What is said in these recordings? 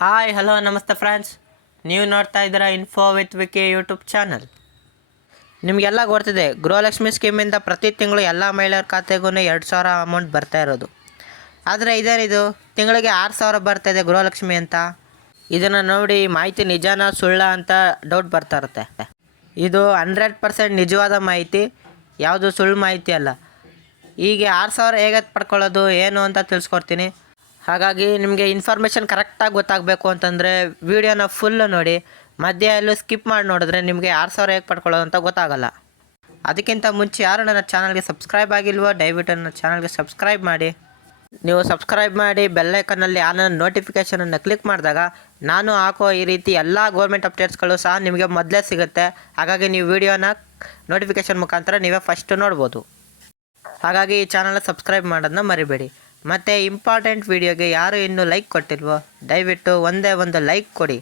Hi hello ನಮಸ್ತೆ friends, ನೀವು ನೋಡ್ತಾ ಇದ್ದೀರಾ info with Vicky YouTube channel. ನಿಮಗೆಲ್ಲ ಗೊತ್ತಿದೆ, ಗೃಹಲಕ್ಷ್ಮಿ ಸ್ಕೀಮಿಂದ ಪ್ರತಿ ತಿಂಗಳು ಎಲ್ಲ ಮಹಿಳೆಯರ ಖಾತೆಗೂ 2,000 ಅಮೌಂಟ್ ಬರ್ತಾ ಇರೋದು. ಆದರೆ ಇದೇನಿದು ತಿಂಗಳಿಗೆ 6,000 ಬರ್ತಾಯಿದೆ ಗೃಹಲಕ್ಷ್ಮಿ ಅಂತ. ಇದನ್ನು ನೋಡಿ ಮಾಹಿತಿ ನಿಜಾನ ಸುಳ್ಳ ಅಂತ ಡೌಟ್ ಬರ್ತಾ ಇರುತ್ತೆ. ಇದು 100% ನಿಜವಾದ ಮಾಹಿತಿ, ಯಾವುದು ಸುಳ್ಳು ಮಾಹಿತಿ ಅಲ್ಲ. ಹೀಗೆ 6,000 ಹೇಗೆ ಪಡ್ಕೊಳ್ಳೋದು ಏನು ಅಂತ ತಿಳಿಸ್ಕೊಡ್ತೀನಿ. ಹಾಗಾಗಿ ನಿಮಗೆ ಇನ್ಫಾರ್ಮೇಷನ್ ಕರೆಕ್ಟಾಗಿ ಗೊತ್ತಾಗಬೇಕು ಅಂತಂದರೆ ವೀಡಿಯೋನ ಫುಲ್ಲು ನೋಡಿ. ಮಧ್ಯೆ ಎಲ್ಲೂ ಸ್ಕಿಪ್ ಮಾಡಿ ನೋಡಿದ್ರೆ ನಿಮಗೆ 6,000 ಹೇಗೆ ಪಡ್ಕೊಳ್ಳೋದು ಅಂತ ಗೊತ್ತಾಗಲ್ಲ. ಅದಕ್ಕಿಂತ ಮುಂಚೆ ಯಾರು ನನ್ನ ಚಾನಲ್ಗೆ ಸಬ್ಸ್ಕ್ರೈಬ್ ಆಗಿಲ್ವೋ ದಯವಿಟ್ಟು ನನ್ನ ಚಾನಲ್ಗೆ ಸಬ್ಸ್ಕ್ರೈಬ್ ಮಾಡಿ. ನೀವು ಸಬ್ಸ್ಕ್ರೈಬ್ ಮಾಡಿ ಬೆಲ್ಲೈಕನ್ನಲ್ಲಿ ಆಲ್ ನೋಟಿಫಿಕೇಷನನ್ನು ಕ್ಲಿಕ್ ಮಾಡಿದಾಗ ನಾನು ಹಾಕೋ ಈ ರೀತಿ ಎಲ್ಲ ಗೌರ್ಮೆಂಟ್ ಅಪ್ಡೇಟ್ಸ್ಗಳು ಸಹ ನಿಮಗೆ ಮೊದಲೇ ಸಿಗುತ್ತೆ. ಹಾಗಾಗಿ ನೀವು ವೀಡಿಯೋನ ನೋಟಿಫಿಕೇಷನ್ ಮುಖಾಂತರ ನೀವೇ ಫಸ್ಟ್ ನೋಡ್ಬೋದು. ಹಾಗಾಗಿ ಈ ಚಾನಲ್ನ ಸಬ್ಸ್ಕ್ರೈಬ್ ಮಾಡೋದನ್ನ ಮರಿಬೇಡಿ. ಮತ್ತು ಇಂಪಾರ್ಟೆಂಟ್ ವೀಡಿಯೋಗೆ ಯಾರು ಇನ್ನೂ ಲೈಕ್ ಕೊಟ್ಟಿಲ್ವೋ ದಯವಿಟ್ಟು ಒಂದೇ ಒಂದು ಲೈಕ್ ಕೊಡಿ.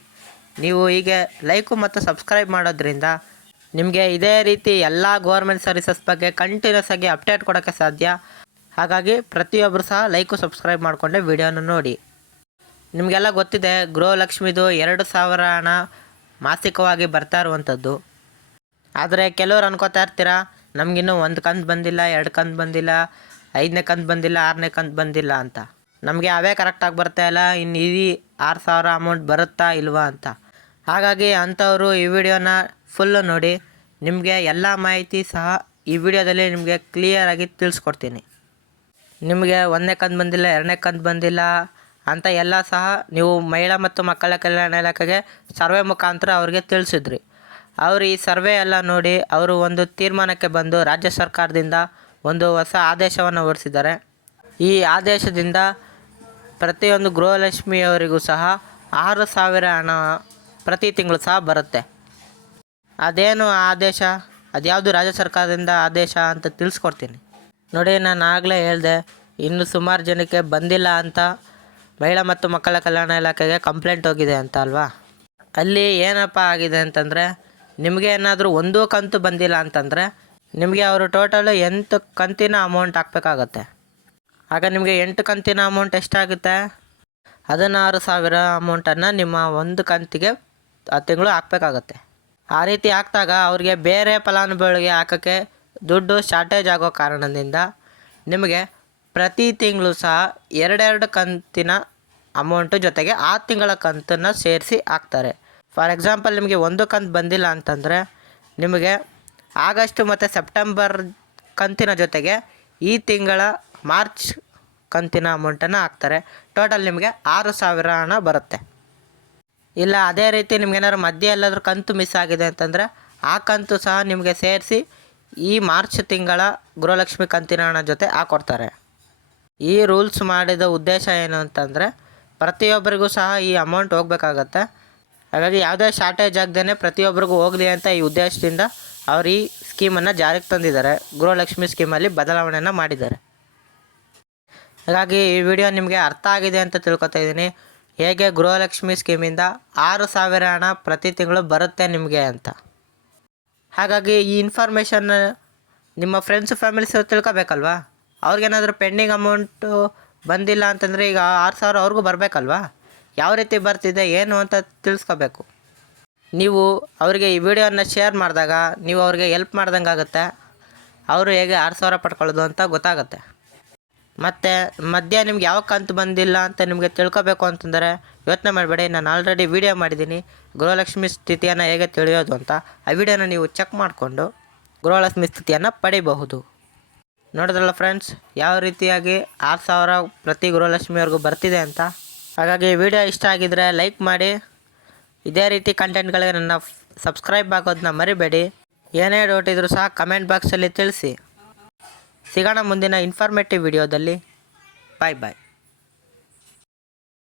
ನೀವು ಹೀಗೆ ಲೈಕು ಮತ್ತು ಸಬ್ಸ್ಕ್ರೈಬ್ ಮಾಡೋದ್ರಿಂದ ನಿಮಗೆ ಇದೇ ರೀತಿ ಎಲ್ಲ ಗೌರ್ಮೆಂಟ್ ಸರ್ವಿಸಸ್ ಬಗ್ಗೆ ಕಂಟಿನ್ಯೂಸ್ ಆಗಿ ಅಪ್ಡೇಟ್ ಕೊಡೋಕ್ಕೆ ಸಾಧ್ಯ. ಹಾಗಾಗಿ ಪ್ರತಿಯೊಬ್ಬರು ಸಹ ಲೈಕು ಸಬ್ಸ್ಕ್ರೈಬ್ ಮಾಡಿಕೊಂಡೆ ವೀಡಿಯೋನ ನೋಡಿ. ನಿಮಗೆಲ್ಲ ಗೊತ್ತಿದೆ, ಗೃಹಲಕ್ಷ್ಮಿದು 2,000 ಹಣ ಮಾಸಿಕವಾಗಿ ಬರ್ತಾ ಇರುವಂಥದ್ದು. ಆದರೆ ಕೆಲವರು ಅನ್ಕೋತಾ ಇರ್ತೀರಾ, ನಮಗಿನ್ನೂ 1 ಕಂತು ಬಂದಿಲ್ಲ, 2 ಕಂತು ಬಂದಿಲ್ಲ, 5ನೇ ಕಂತು ಬಂದಿಲ್ಲ, 6ನೇ ಕಂತು ಬಂದಿಲ್ಲ ಅಂತ. ನಮಗೆ ಅವೇ ಕರೆಕ್ಟಾಗಿ ಬರ್ತಾಯಿಲ್ಲ, ಇನ್ನು ಈ 6,000 ಅಮೌಂಟ್ ಬರುತ್ತಾ ಇಲ್ವಾ ಅಂತ. ಹಾಗಾಗಿ ಅಂಥವರು ಈ ವಿಡಿಯೋನ ಫುಲ್ಲು ನೋಡಿ. ನಿಮಗೆ ಎಲ್ಲ ಮಾಹಿತಿ ಸಹ ಈ ವಿಡಿಯೋದಲ್ಲಿ ನಿಮಗೆ ಕ್ಲಿಯರಾಗಿ ತಿಳಿಸ್ಕೊಡ್ತೀನಿ. ನಿಮಗೆ 1ನೇ ಕಂತು ಬಂದಿಲ್ಲ, 2ನೇ ಕಂತು ಬಂದಿಲ್ಲ ಅಂತ ಎಲ್ಲ ಸಹ ನೀವು ಮಹಿಳಾ ಮತ್ತು ಮಕ್ಕಳ ಕಲ್ಯಾಣ ಇಲಾಖೆಗೆ ಸರ್ವೆ ಮುಖಾಂತರ ಅವ್ರಿಗೆ ತಿಳಿಸಿದ್ರಿ. ಅವರು ಈ ಸರ್ವೆ ಎಲ್ಲ ನೋಡಿ ಅವರು ಒಂದು ತೀರ್ಮಾನಕ್ಕೆ ಬಂದು ರಾಜ್ಯ ಸರ್ಕಾರದಿಂದ ಒಂದು ಹೊಸ ಆದೇಶವನ್ನು ಹೊರಡಿಸಿದ್ದಾರೆ. ಈ ಆದೇಶದಿಂದ ಪ್ರತಿಯೊಂದು ಗೃಹಲಕ್ಷ್ಮಿಯವರಿಗೂ ಸಹ 6,000 ಹಣ ಪ್ರತಿ ತಿಂಗಳು ಸಹ ಬರುತ್ತೆ. ಅದೇನು ಆದೇಶ, ಅದ್ಯಾವುದು ರಾಜ್ಯ ಸರ್ಕಾರದಿಂದ ಆದೇಶ ಅಂತ ತಿಳಿಸ್ಕೊಡ್ತೀನಿ ನೋಡಿ. ನಾನು ಆಗಲೇ ಹೇಳಿದೆ, ಇನ್ನು ಸುಮಾರು ಜನಕ್ಕೆ ಬಂದಿಲ್ಲ ಅಂತ ಮಹಿಳಾ ಮತ್ತು ಮಕ್ಕಳ ಕಲ್ಯಾಣ ಇಲಾಖೆಗೆ ಕಂಪ್ಲೇಂಟ್ ಹೋಗಿದೆ ಅಂತ ಅಲ್ವಾ. ಅಲ್ಲಿ ಏನಪ್ಪ ಆಗಿದೆ ಅಂತಂದರೆ, ನಿಮಗೆ ಏನಾದರೂ 1 ಕಂತು ಬಂದಿಲ್ಲ ಅಂತಂದರೆ ನಿಮಗೆ ಅವರು ಟೋಟಲು 8 ಕಂತಿನ ಅಮೌಂಟ್ ಹಾಕಬೇಕಾಗತ್ತೆ. ಆಗ ನಿಮಗೆ 8 ಕಂತಿನ ಅಮೌಂಟ್ ಎಷ್ಟಾಗುತ್ತೆ? 16,000 ಅಮೌಂಟನ್ನು ನಿಮ್ಮ 1 ಕಂತಿಗೆ ಆ ತಿಂಗಳು ಹಾಕಬೇಕಾಗತ್ತೆ. ಆ ರೀತಿ ಹಾಕಿದಾಗ ಅವ್ರಿಗೆ ಬೇರೆ ಫಲಾನುಭವಿಗಳಿಗೆ ಹಾಕೋಕ್ಕೆ ದುಡ್ಡು ಶಾರ್ಟೇಜ್ ಆಗೋ ಕಾರಣದಿಂದ ನಿಮಗೆ ಪ್ರತಿ ತಿಂಗಳು ಸಹ 2 ಕಂತಿನ ಅಮೌಂಟು ಜೊತೆಗೆ ಆ ತಿಂಗಳ ಕಂತನ್ನು ಸೇರಿಸಿ ಹಾಕ್ತಾರೆ. ಫಾರ್ ಎಕ್ಸಾಂಪಲ್, ನಿಮಗೆ 1 ಕಂತು ಬಂದಿಲ್ಲ ಅಂತಂದರೆ ನಿಮಗೆ ಆಗಸ್ಟ್ ಮತ್ತು ಸೆಪ್ಟೆಂಬರ್ ಕಂತಿನ ಜೊತೆಗೆ ಈ ತಿಂಗಳ ಮಾರ್ಚ್ ಕಂತಿನ ಅಮೌಂಟನ್ನು ಹಾಕ್ತಾರೆ. ಟೋಟಲ್ ನಿಮಗೆ 6,000 ಹಣ ಬರುತ್ತೆ. ಇಲ್ಲ ಅದೇ ರೀತಿ ನಿಮಗೇನಾದ್ರು ಮಧ್ಯೆ ಎಲ್ಲಾದರೂ ಕಂತು ಮಿಸ್ ಆಗಿದೆ ಅಂತಂದರೆ ಆ ಕಂತು ಸಹ ನಿಮಗೆ ಸೇರಿಸಿ ಈ ಮಾರ್ಚ್ ತಿಂಗಳ ಗೃಹಲಕ್ಷ್ಮಿ ಕಂತಿನ ಹಣ ಜೊತೆ ಹಾಕ್ಕೊಡ್ತಾರೆ. ಈ ರೂಲ್ಸ್ ಮಾಡಿದ ಉದ್ದೇಶ ಏನು ಅಂತಂದರೆ ಪ್ರತಿಯೊಬ್ಬರಿಗೂ ಸಹ ಈ ಅಮೌಂಟ್ ಹೋಗಬೇಕಾಗತ್ತೆ. ಹಾಗಾಗಿ ಯಾವುದೇ ಶಾರ್ಟೇಜ್ ಆಗದೇ ಪ್ರತಿಯೊಬ್ಬರಿಗೂ ಹೋಗಲಿ ಅಂತ ಈ ಉದ್ದೇಶದಿಂದ ಅವರು ಈ ಸ್ಕೀಮನ್ನು ಜಾರಿಗೆ ತಂದಿದ್ದಾರೆ. ಗೃಹಲಕ್ಷ್ಮಿ ಸ್ಕೀಮಲ್ಲಿ ಬದಲಾವಣೆಯನ್ನು ಮಾಡಿದ್ದಾರೆ. ಹಾಗಾಗಿ ಈ ವಿಡಿಯೋ ನಿಮಗೆ ಅರ್ಥ ಆಗಿದೆ ಅಂತ ತಿಳ್ಕೊತಾ ಇದ್ದೀನಿ, ಹೇಗೆ ಗೃಹಲಕ್ಷ್ಮಿ ಸ್ಕೀಮಿಂದ 6,000 ಹಣ ಪ್ರತಿ ತಿಂಗಳು ಬರುತ್ತೆ ನಿಮಗೆ ಅಂತ. ಹಾಗಾಗಿ ಈ ಇನ್ಫಾರ್ಮೇಷನ್ ನಿಮ್ಮ ಫ್ರೆಂಡ್ಸು ಫ್ಯಾಮಿಲೀಸು ತಿಳ್ಕೊಬೇಕಲ್ವಾ. ಅವ್ರಿಗೇನಾದರೂ ಪೆಂಡಿಂಗ್ ಅಮೌಂಟು ಬಂದಿಲ್ಲ ಅಂತಂದರೆ ಈಗ 6,000 ಅವ್ರಿಗೂ ಬರಬೇಕಲ್ವಾ. ಯಾವ ರೀತಿ ಬರ್ತಿದೆ ಏನು ಅಂತ ತಿಳಿಸ್ಕೋಬೇಕು. ನೀವು ಅವರಿಗೆ ಈ ವಿಡಿಯೋನ ಶೇರ್ ಮಾಡಿದಾಗ ನೀವು ಅವ್ರಿಗೆ ಹೆಲ್ಪ್ ಮಾಡ್ದಂಗೆ ಆಗುತ್ತೆ. ಅವರು ಹೇಗೆ 6,000 ಪಡ್ಕೊಳ್ಳೋದು ಅಂತ ಗೊತ್ತಾಗುತ್ತೆ. ಮತ್ತು ಮಧ್ಯೆ ನಿಮ್ಗೆ ಯಾವ ಕಂತು ಬಂದಿಲ್ಲ ಅಂತ ನಿಮಗೆ ತಿಳ್ಕೊಬೇಕು ಅಂತಂದರೆ ಯೋಚನೆ ಮಾಡಬೇಡಿ. ನಾನು ಆಲ್ರೆಡಿ ವಿಡಿಯೋ ಮಾಡಿದ್ದೀನಿ ಗೃಹಲಕ್ಷ್ಮಿ ಸ್ಥಿತಿಯನ್ನು ಹೇಗೆ ತಿಳಿಯೋದು ಅಂತ. ಆ ವಿಡಿಯೋನ ನೀವು ಚೆಕ್ ಮಾಡಿಕೊಂಡು ಗೃಹಲಕ್ಷ್ಮಿ ಸ್ಥಿತಿಯನ್ನು ಪಡಿಬಹುದು. ನೋಡಿದ್ರಲ್ಲ ಫ್ರೆಂಡ್ಸ್, ಯಾವ ರೀತಿಯಾಗಿ 6,000 ಪ್ರತಿ ಗೃಹಲಕ್ಷ್ಮಿಯವ್ರಿಗೂ ಬರ್ತಿದೆ ಅಂತ. ಹಾಗಾಗಿ ವಿಡಿಯೋ ಇಷ್ಟ ಆಗಿದ್ದರೆ ಲೈಕ್ ಮಾಡಿ. ಇದೇ ರೀತಿ ಕಂಟೆಂಟ್ಗಳಿಗೆ ನನ್ನ ಸಬ್ಸ್ಕ್ರೈಬ್ ಆಗೋದನ್ನ ಮರಿಬೇಡಿ. ಏನೇ ಡೌಟ್ ಇದ್ದರೂ ಸಹ ಕಮೆಂಟ್ ಬಾಕ್ಸಲ್ಲಿ ತಿಳಿಸಿ. ಸಿಗೋಣ ಮುಂದಿನ ಇನ್ಫಾರ್ಮೇಟಿವ್ ವಿಡಿಯೋದಲ್ಲಿ. ಬಾಯ್ ಬಾಯ್.